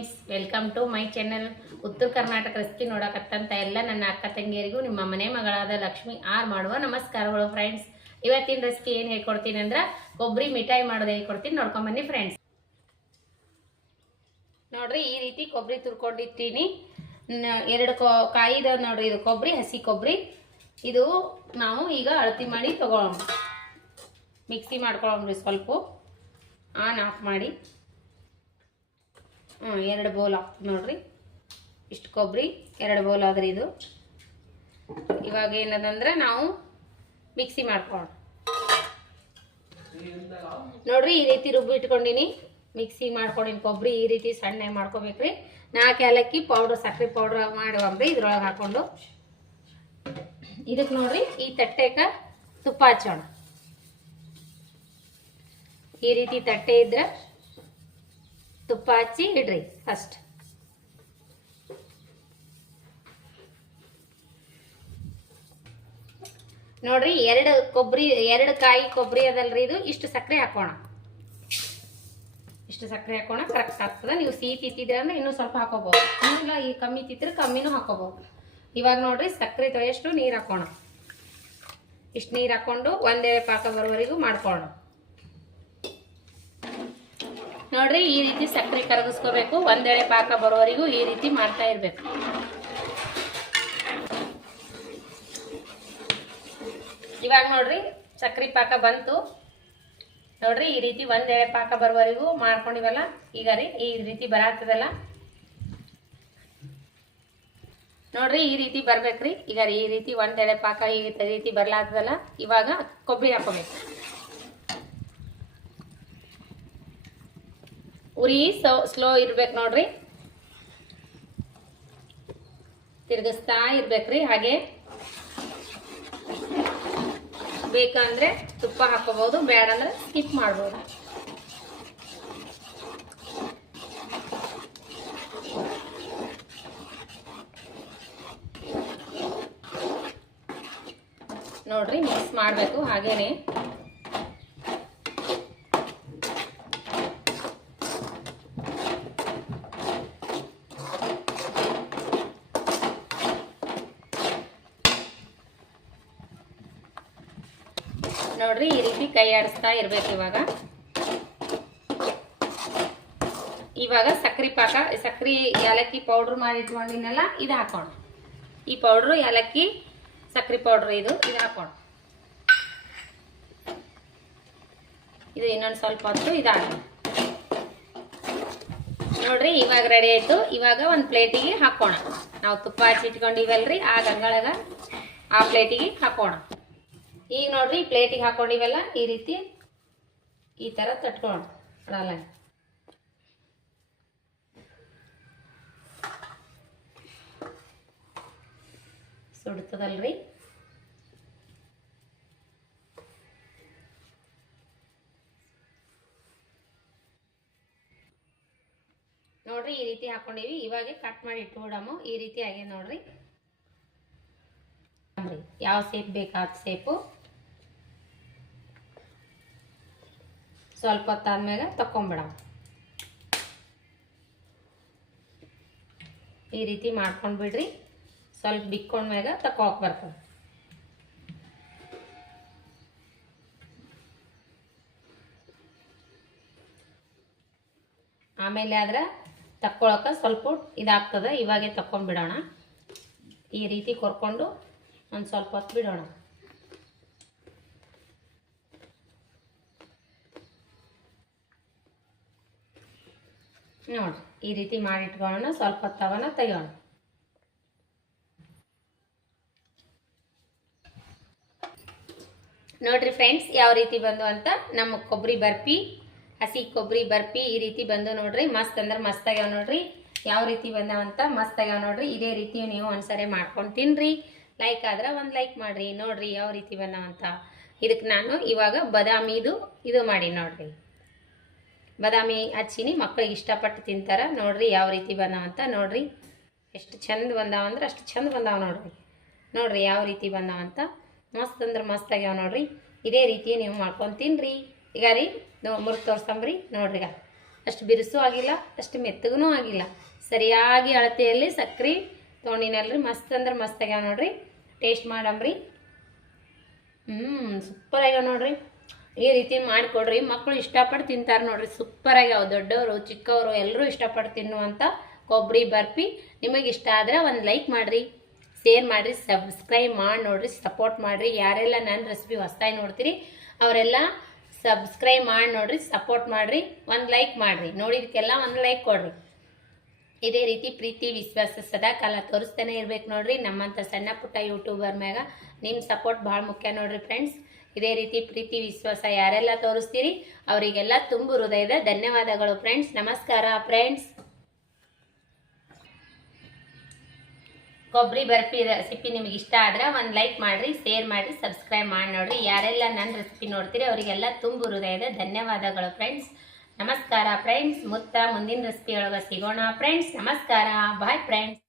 Friends, welcome to my channel. Uttara Karnataka recipe ನೋಡಕತ್ತಂತ ಎಲ್ಲ ನನ್ನ ಅಕ್ಕ ತಂಗಿಯರಿಗೂ ನಿಮ್ಮ ಮನೆ ಮಗಳಾದ ಲಕ್ಷ್ಮಿ ಆರ್ ಮಾಡುವ ನಮಸ್ಕಾರಗಳು. ಫ್ರೆಂಡ್ಸ್, ಇವತ್ತಿನ ರೆಸಿಪಿ ಏನು ಹೇಳ್ಕೊಡ್ತೀನಿ ಅಂದ್ರೆ ಕೊಬ್ಬರಿ ಮಿಠಾಯಿ ಮಾಡೋದು ಹೇಳ್ಕೊಡ್ತೀನಿ. ನೋಡ್ಕೊಂಬನ್ನಿ ಫ್ರೆಂಡ್ಸ್. ನೋಡ್ರಿ, ಈ ರೀತಿ ಕೊಬ್ಬರಿ ತುರ್ಕೊಂಡಿರ್ತೀನಿ. ಎರಡು ಕಾಯಿದ ನೋಡ್ರಿ, ಇದು ಕೊಬ್ಬರಿ, ಹಸಿ ಕೊಬ್ಬರಿ. ಇದು ನಾವು ಈಗ ಅಳತಿ ಮಾಡಿ ತಗೊಳ್ಳೋಣ. ಮಿಕ್ಸಿ ಮಾಡ್ಕೊಳ್ಳೋಣ್ರಿ. ಸ್ವಲ್ಪ ಆನ್ ಆಫ್ ಮಾಡಿ. ಎರಡು ಬೌಲ್ ಹಾಕ್ತೀವಿ ನೋಡ್ರಿ. ಇಷ್ಟು ಕೊಬ್ಬರಿ 2 ಬೌಲ್ ಆದ್ರಿ ಇದು. ಇವಾಗ ಏನದಂದ್ರೆ ನಾವು ಮಿಕ್ಸಿ ಮಾಡ್ಕೊಳ್ಳೋಣ. ನೋಡ್ರಿ, ಈ ರೀತಿ ರುಬ್ಬಿ ಇಟ್ಕೊಂಡಿನಿ. ಮಿಕ್ಸಿ ಮಾಡ್ಕೊಂಡಿನಿ ಕೊಬ್ಬರಿ. ಈ ರೀತಿ ಸಣ್ಣ ಮಾಡ್ಕೋಬೇಕ್ರಿ. 4 ಏಲಕ್ಕಿ ಪೌಡರ್, ಸಕ್ಕರೆ ಪೌಡರ್ ಮಾಡುವಂಬ್ರಿ ಇದ್ರೊಳಗೆ ಹಾಕೊಂಡು. ಇದಕ್ಕೆ ನೋಡ್ರಿ, ಈ ತಟ್ಟೆಕ ತುಪ್ಪ ಹಚ್ಚೋಣ. ಈ ರೀತಿ ತಟ್ಟೆ ಇದ್ರೆ ತುಪ್ಪ ಹಚ್ಚಿ ಇಡ್ರಿ ಫಸ್ಟ್. ನೋಡ್ರಿ, 2 ಕಾಯಿ ಕೊಬ್ಬರಿ ಅದಲ್ರಿ ಇದು. ಇಷ್ಟು ಸಕ್ಕರೆ ಹಾಕೋಣ. ಇಷ್ಟು ಸಕ್ಕರೆ ಹಾಕೋಣ, ಕರೆಕ್ಟ್ ಆಗ್ತದೆ. ನೀವು ಸಿಹಿ ತಿಂತಿದ್ರೆ ಅಂದ್ರೆ ಇನ್ನೂ ಸ್ವಲ್ಪ ಹಾಕೋಬಹುದು, ಇಲ್ಲ ಈ ಕಮ್ಮಿ ತಿಂದ್ರೆ ಕಮ್ಮಿನೂ ಹಾಕೋಬಹುದು. ಇವಾಗ ನೋಡ್ರಿ, ಸಕ್ಕರೆ ತೊಳೆಯಷ್ಟು ನೀರು ಹಾಕೋಣ. ಇಷ್ಟು ನೀರು ಹಾಕೊಂಡು ಒಂದೇ ಪಾಕ ಬರೋವರೆಗೂ ಮಾಡ್ಕೊಳ್ಳೋಣ. ನೋಡ್ರಿ, ಈ ರೀತಿ ಸಕ್ಕರೆ ಕರಗಿಸ್ಕೋಬೇಕು. ಒಂದೆಳೆ ಪಾಕ ಬರೋವರೆಗೂ ಈ ರೀತಿ ಮಾಡ್ತಾ ಇರ್ಬೇಕು. ಇವಾಗ ನೋಡ್ರಿ, ಸಕ್ಕರೆ ಪಾಕ ಬಂತು. ನೋಡ್ರಿ, ಈ ರೀತಿ ಒಂದೆಳೆ ಪಾಕ ಬರೋವರೆಗೂ ಮಾಡ್ಕೊಂಡಿವಲ್ಲ. ಈಗ ರೀ ಈ ರೀತಿ ಬರಾತದಲ್ಲ ನೋಡ್ರಿ, ಈ ರೀತಿ ಬರ್ಬೇಕ್ರಿ. ಈಗ ರೀ ಈ ರೀತಿ ಒಂದೆಳೆ ಪಾಕ ಈ ರೀತಿ ಬರ್ಲಾತದಲ್ಲ. ಇವಾಗ ಕೊಬ್ಬರಿ ಹಾಕೋಬೇಕು. ಉರಿ ಸ್ಲೋ ಇರ್ಬೇಕು ನೋಡ್ರಿ. ತಿರ್ಗಿಸ್ತಾ ಇರ್ಬೇಕ್ರಿ. ಹಾಗೆ ಬೇಕಂದ್ರೆ ತುಪ್ಪ ಹಾಕೋಬಹುದು, ಬೇಡ ಅಂದ್ರೆ ಸ್ಕಿಪ್ ಮಾಡ್ಬೋದು. ನೋಡ್ರಿ, ಮಿಕ್ಸ್ ಮಾಡಬೇಕು ಹಾಗೇನೆ. ನೋಡ್ರಿ, ಈ ರೀತಿ ಕೈ ಆಡಿಸ್ತಾ ಇರ್ಬೇಕು. ಇವಾಗ ಸಕ್ರೆ ಏಲಕ್ಕಿ ಪೌಡ್ರ್ ಮಾಡಿ ಇಟ್ಕೊಂಡಿನಲ್ಲ, ಇದು ಹಾಕೋಣ. ಈ ಪೌಡ್ರು ಏಲಕ್ಕಿ ಸಕ್ರೆ ಪೌಡ್ರ್ ಇದು ಹಾಕೋಣ. ಇದು ಇನ್ನೊಂದು ಸ್ವಲ್ಪ ಹೊತ್ತು ಇದಾಗೋಣ. ನೋಡ್ರಿ, ಇವಾಗ ರೆಡಿ ಆಯ್ತು. ಇವಾಗ ಒಂದು ಪ್ಲೇಟಿಗೆ ಹಾಕೋಣ. ನಾವು ತುಪ್ಪ ಹಚ್ಚಿ ಇಟ್ಕೊಂಡಿವಲ್ರಿ, ಆ ಗಂಗಳಗ ಆ ಪ್ಲೇಟಿಗೆ ಹಾಕೋಣ. ಈಗ ನೋಡ್ರಿ, ಪ್ಲೇಟಿಗೆ ಹಾಕೊಂಡಿವಲ್ಲ, ಈ ರೀತಿ ಈ ತರ ತಟ್ಕೊಳ್ಳೋಣ. ಅಲ್ಲ, ಸುಡ್ತದಲ್ರಿ. ನೋಡ್ರಿ, ಈ ರೀತಿ ಹಾಕೊಂಡಿವಿ. ಇವಾಗ ಕಟ್ ಮಾಡಿ ಇಟ್ಬಿಡಮು. ಈ ರೀತಿ ಆಗಿದೆ ನೋಡ್ರಿ. ಯಾವ ಸೇಪ್ ಬೇಕಾದ ಸೇಪು ಸ್ವಲ್ಪ ಹೊತ್ತಾದ್ಮೇಲೆ ತಕೊಂಬಿಡ. ಈ ರೀತಿ ಮಾಡ್ಕೊಂಡು ಬಿಡ್ರಿ. ಸ್ವಲ್ಪ ಬಿಕ್ಕೊಂಡ್ಮ್ಯಾಗ ತಕೊಳಕ್ ಬರ್ತದೆ. ಆಮೇಲೆ ಆದ್ರೆ ತಕ್ಕೊಳಕ ಸ್ವಲ್ಪ ಇದಾಗ್ತದೆ. ಇವಾಗೆ ತಕೊಂಡ್ಬಿಡೋಣ. ಈ ರೀತಿ ಕೊರ್ಕೊಂಡು ಒಂದು ಸ್ವಲ್ಪ ಹೊತ್ತು ಬಿಡೋಣ. ನೋಡಿ, ಈ ರೀತಿ ಮಾಡಿಟ್ಕೊಳ್ಳೋಣ. ಸ್ವಲ್ಪ ಹೊತ್ತವನ್ನ ತೆಗೋಣ. ನೋಡ್ರಿ ಫ್ರೆಂಡ್ಸ್, ಯಾವ ರೀತಿ ಬಂದು ಅಂತ. ನಮ್ಮ ಕೊಬ್ಬರಿ ಬರ್ಫಿ, ಹಸಿ ಕೊಬ್ಬರಿ ಬರ್ಫಿ ಈ ರೀತಿ ಬಂದು ನೋಡ್ರಿ. ಮಸ್ತ್ ಅಂದ್ರೆ ಮಸ್ತ್ ಆಗ್ಯಾವ ನೋಡ್ರಿ. ಯಾವ ರೀತಿ ಬಂದಾವಂತ ಮಸ್ತ್ ಆಗ್ಯಾವ ನೋಡ್ರಿ. ಇದೇ ರೀತಿ ನೀವು ಒಂದ್ಸರಿ ಮಾಡ್ಕೊಂಡು ತಿನ್ರಿ. ಲೈಕ್ ಆದ್ರೆ ಒಂದು ಲೈಕ್ ಮಾಡ್ರಿ. ನೋಡ್ರಿ ಯಾವ ರೀತಿ ಬಂದಾವಂತ. ಇದಕ್ಕೆ ನಾನು ಇವಾಗ ಬಾದಾಮಿದು ಇದು ಮಾಡಿ ನೋಡ್ರಿ. ಬಾದಾಮಿ ಹಚ್ಚಿನಿ, ಮಕ್ಕಳಿಗೆ ಇಷ್ಟಪಟ್ಟು ತಿಂತಾರ. ನೋಡ್ರಿ ಯಾವ ರೀತಿ ಬಂದಾವಂತ. ನೋಡ್ರಿ ಎಷ್ಟು ಚಂದ ಬಂದಾವಂದ್ರೆ ಅಷ್ಟು ಚಂದ ಬಂದಾವ ನೋಡ್ರಿ. ನೋಡ್ರಿ ಯಾವ ರೀತಿ ಬಂದಾವಂತ. ಮಸ್ತ್ ಅಂದ್ರೆ ಮಸ್ತ್ ಆಗ್ಯಾವ ನೋಡ್ರಿ. ಇದೇ ರೀತಿ ನೀವು ಮಾಡ್ಕೊಂಡು ತಿನ್ರಿ. ಈಗ ರೀ ಮುರಿದು ತೋರ್ಸಂಬ್ರಿ. ನೋಡ್ರಿ, ಅಷ್ಟು ಬಿರುಸು ಆಗಿಲ್ಲ, ಅಷ್ಟು ಮೆತ್ತಗೂ ಆಗಿಲ್ಲ. ಸರಿಯಾಗಿ ಅಳತೆಯಲ್ಲಿ ಸಕ್ರೆ ತೊಗೊಂಡಿನಲ್ರಿ. ಮಸ್ತ್ ಅಂದ್ರೆ ಮಸ್ತ್ ಆಗ್ಯಾವ ನೋಡ್ರಿ. ಟೇಸ್ಟ್ ಮಾಡಂಬ್ರಿ. ಸೂಪರ್ ಆಗ್ಯಾವ ನೋಡ್ರಿ. ಈ ರೀತಿ ಮಾಡಿಕೊಡ್ರಿ, ಮಕ್ಕಳು ಇಷ್ಟಪಟ್ಟು ತಿಂತಾರೆ ನೋಡ್ರಿ. ಸೂಪರ್ ಆಗ್ಯಾವ. ದೊಡ್ಡವರು ಚಿಕ್ಕವರು ಎಲ್ಲರೂ ಇಷ್ಟಪಟ್ಟು ತಿನ್ನುವಂಥ ಕೊಬ್ಬರಿ ಬರ್ಫಿ. ನಿಮಗೆ ಇಷ್ಟ ಆದ್ರೆ ಒಂದು ಲೈಕ್ ಮಾಡಿರಿ, ಶೇರ್ ಮಾಡಿರಿ, ಸಬ್ಸ್ಕ್ರೈಬ್ ಮಾಡಿ ನೋಡ್ರಿ, ಸಪೋರ್ಟ್ ಮಾಡಿರಿ. ಯಾರೆಲ್ಲ ನನ್ನ ರೆಸಿಪಿ ಹೊಸ್ದಾಗಿ ನೋಡ್ತೀರಿ ಅವರೆಲ್ಲ ಸಬ್ಸ್ಕ್ರೈಬ್ ಮಾಡಿ ನೋಡ್ರಿ, ಸಪೋರ್ಟ್ ಮಾಡಿರಿ, ಒಂದು ಲೈಕ್ ಮಾಡಿರಿ. ನೋಡಿದಕ್ಕೆಲ್ಲ ಒಂದು ಲೈಕ್ ಕೊಡ್ರಿ. ಇದೇ ರೀತಿ ಪ್ರೀತಿ ವಿಶ್ವಾಸ ಸದಾ ಕಾಲ ತೋರಿಸ್ತಾನೆ ಇರ್ಬೇಕು ನೋಡ್ರಿ. ನಮ್ಮಂಥ ಸಣ್ಣ ಪುಟ್ಟ ಯೂಟ್ಯೂಬರ್ ಮ್ಯಾಗ ನಿಮ್ಮ ಸಪೋರ್ಟ್ ಭಾಳ ಮುಖ್ಯ ನೋಡ್ರಿ ಫ್ರೆಂಡ್ಸ್. ಇದೇ ರೀತಿ ಪ್ರೀತಿ ವಿಶ್ವಾಸ ಯಾರೆಲ್ಲ ತೋರಿಸ್ತೀರಿ ಅವರಿಗೆಲ್ಲ ತುಂಬು ಹೃದಯದ ಧನ್ಯವಾದಗಳು ಫ್ರೆಂಡ್ಸ್. ನಮಸ್ಕಾರ ಫ್ರೆಂಡ್ಸ್. ಕೊಬ್ಬರಿ ಬರ್ಫಿ ರೆಸಿಪಿ ನಿಮಗೆ ಇಷ್ಟ ಆದ್ರೆ ಒಂದು ಲೈಕ್ ಮಾಡಿರಿ, ಶೇರ್ ಮಾಡಿರಿ, ಸಬ್ಸ್ಕ್ರೈಬ್ ಮಾಡಿ ನೋಡ್ರಿ. ಯಾರೆಲ್ಲ ನನ್ನ ರೆಸಿಪಿ ನೋಡ್ತೀರಿ ಅವರಿಗೆಲ್ಲ ತುಂಬು ಹೃದಯದ ಧನ್ಯವಾದಗಳು ಫ್ರೆಂಡ್ಸ್. ನಮಸ್ಕಾರ ಫ್ರೆಂಡ್ಸ್. ಮುಂದಿನ ರೆಸಿಪಿ ಒಳಗೆ ಸಿಗೋಣ ಫ್ರೆಂಡ್ಸ್. ನಮಸ್ಕಾರ, ಬಾಯ್ ಫ್ರೆಂಡ್ಸ್.